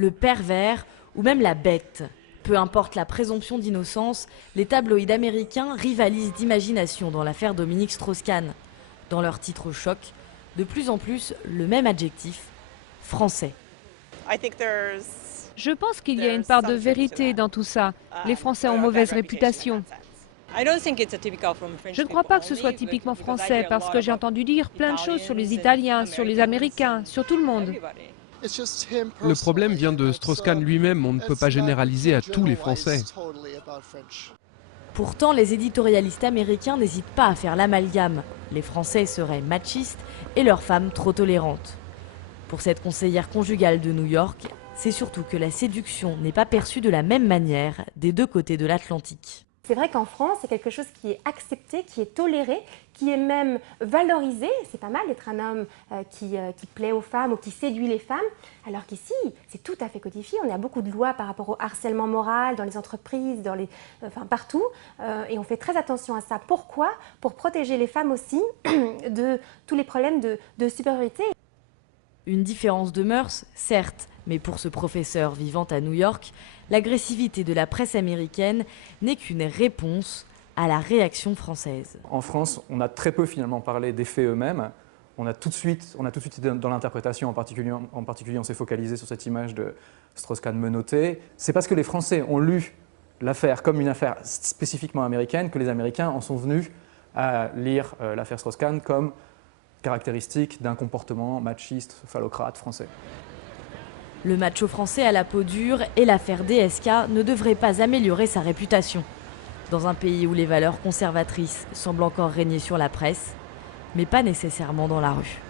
le pervers ou même la bête. Peu importe la présomption d'innocence, les tabloïds américains rivalisent d'imagination dans l'affaire Dominique Strauss-Kahn. Dans leur titre choc, de plus en plus le même adjectif, français. Je pense qu'il y a une part de vérité dans tout ça. Les Français ont mauvaise réputation. Je ne crois pas que ce soit typiquement français parce que j'ai entendu dire plein de choses sur les Italiens, sur les Américains, sur tout le monde. Le problème vient de Strauss-Kahn lui-même, on ne peut pas généraliser à tous les Français. Pourtant, les éditorialistes américains n'hésitent pas à faire l'amalgame. Les Français seraient machistes et leurs femmes trop tolérantes. Pour cette conseillère conjugale de New York, c'est surtout que la séduction n'est pas perçue de la même manière des deux côtés de l'Atlantique. C'est vrai qu'en France, c'est quelque chose qui est accepté, qui est toléré, qui est même valorisé. C'est pas mal d'être un homme qui plaît aux femmes ou qui séduit les femmes, alors qu'ici, c'est tout à fait codifié. On a beaucoup de lois par rapport au harcèlement moral dans les entreprises, partout, et on fait très attention à ça. Pourquoi? Pour protéger les femmes aussi de tous les problèmes de supériorité. Une différence de mœurs, certes, mais pour ce professeur vivant à New York, l'agressivité de la presse américaine n'est qu'une réponse à la réaction française. En France, on a très peu finalement parlé des faits eux-mêmes. On a tout de suite été dans l'interprétation, en particulier on s'est focalisé sur cette image de Strauss-Kahn menotté. C'est parce que les Français ont lu l'affaire comme une affaire spécifiquement américaine que les Américains en sont venus à lire l'affaire Strauss-Kahn comme caractéristique d'un comportement machiste, phallocrate français. Le macho français à la peau dure et l'affaire DSK ne devraient pas améliorer sa réputation. Dans un pays où les valeurs conservatrices semblent encore régner sur la presse, mais pas nécessairement dans la rue.